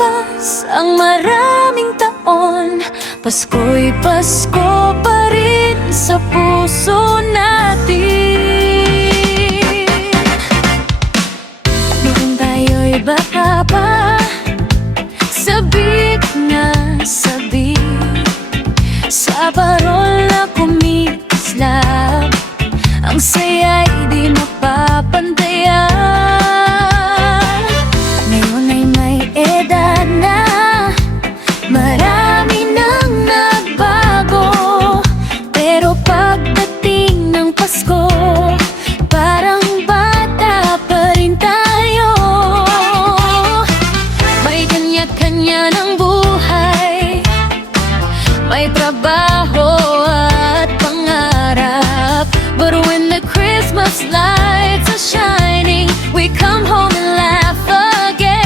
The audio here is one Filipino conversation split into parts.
lumipas ang maraming taon, Pasko'y Pasko pa rin sa puso natin. Noon tayo'y baka pa, sabik na sabik sa parol na kumikislap, ang saya'y di mapapantayan. Ngayon ay may edad na, marami nang nagbago, pero pagdating ng Pasko, parang bata pa rin tayo. May kanya-kanya ng buhay, may trabaho at pangarap, but when the Christmas lights are shining, we come home and laugh again.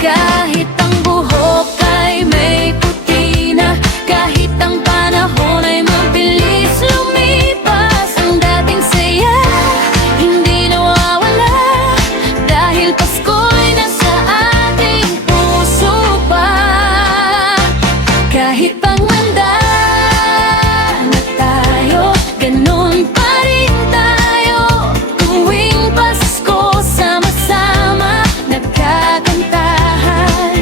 Kahit ang buhok ay may puti na, kahit ang panahon ay mabilis lumipas, ang dating saya hindi nawawala, dahil Pasko'y nasa ating puso pa. Kahit pangmanda na tayo, ganun pa rin tayo. Tuwing Pasko, sama-sama nagkakantahan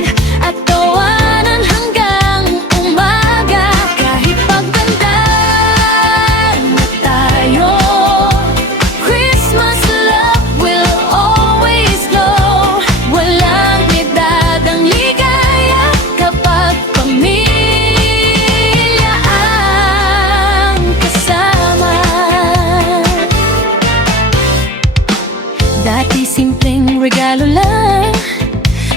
at tawanan hanggang umaga. Kahit pagtanda na tayo, Christmas love will always glow. Walang edad ang ligaya kapag pamilya ang kasama. Dati simpleng regalo lang,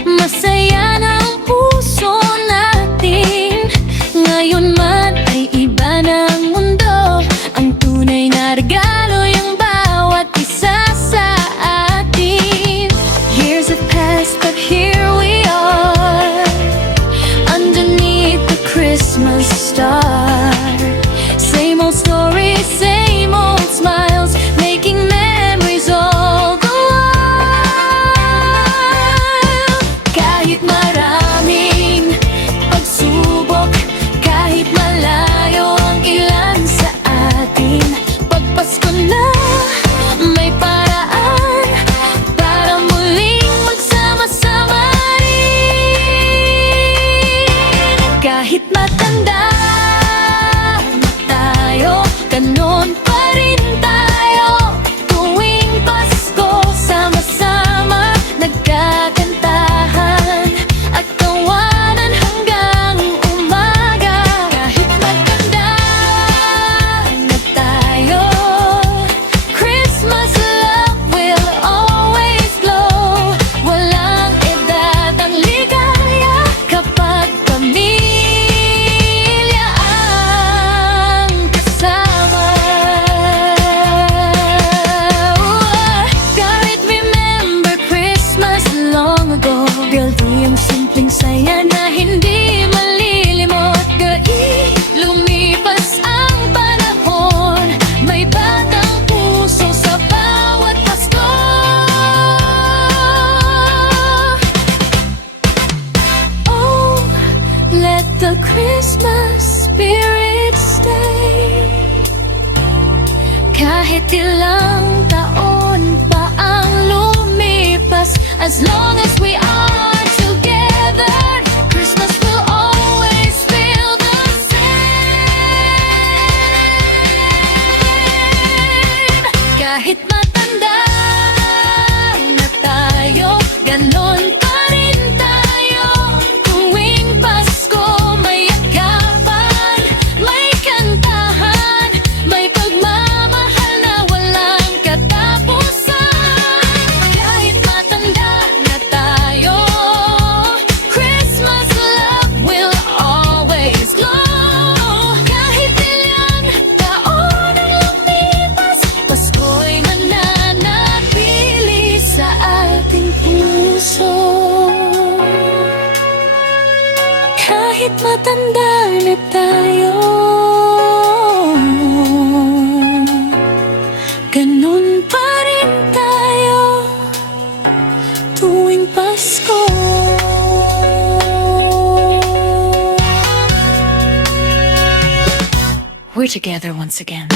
masaya na ang puso natin. Ngayon man ay iba ng mundo, ang tunay na regalo yung bawat isa sa atin. Years have passed but here we are, underneath the Christmas star. Same old stories, same old smiles, making memories all the while. Kahit maraming pagsubok, kahit malayo ang ilan sa atin, pag Pasko na may paraan para muling magsama-sama rin. Kahit matanda na tayo, ganun pa rin tayo. Tuwing Pasko, sama-sama nagkakantahan at tawanan hanggang umaga. Kahit matanda na tayo, Christmas love will always glow. Walang edad ang ligaya kapag pamilya ang kasama. Kahit remember Christmas long ago, girl, di yung simpleng saya na hindi malilimot. Girl, lumipas ang panahon, may batang puso sa bawat Pasko. Oh, let the Christmas spirit stay. Kahit ilang taon pa ang lumipas, as long as we are together, Christmas will always feel the same. Kahit matanda na tayo, ganon pa rin tayo. Tuwing Pasko, may yakapan, may kantahan, may pagmamahal na walang katapusan. Kahit matanda na tayo, Christmas love will always glow. Kahit ilang taon ang lumipas, Pasko'y mananatili sa ating puso. Kahit matanda na tayo, ganun pa rin tayo. Tuwing Pasko together once again.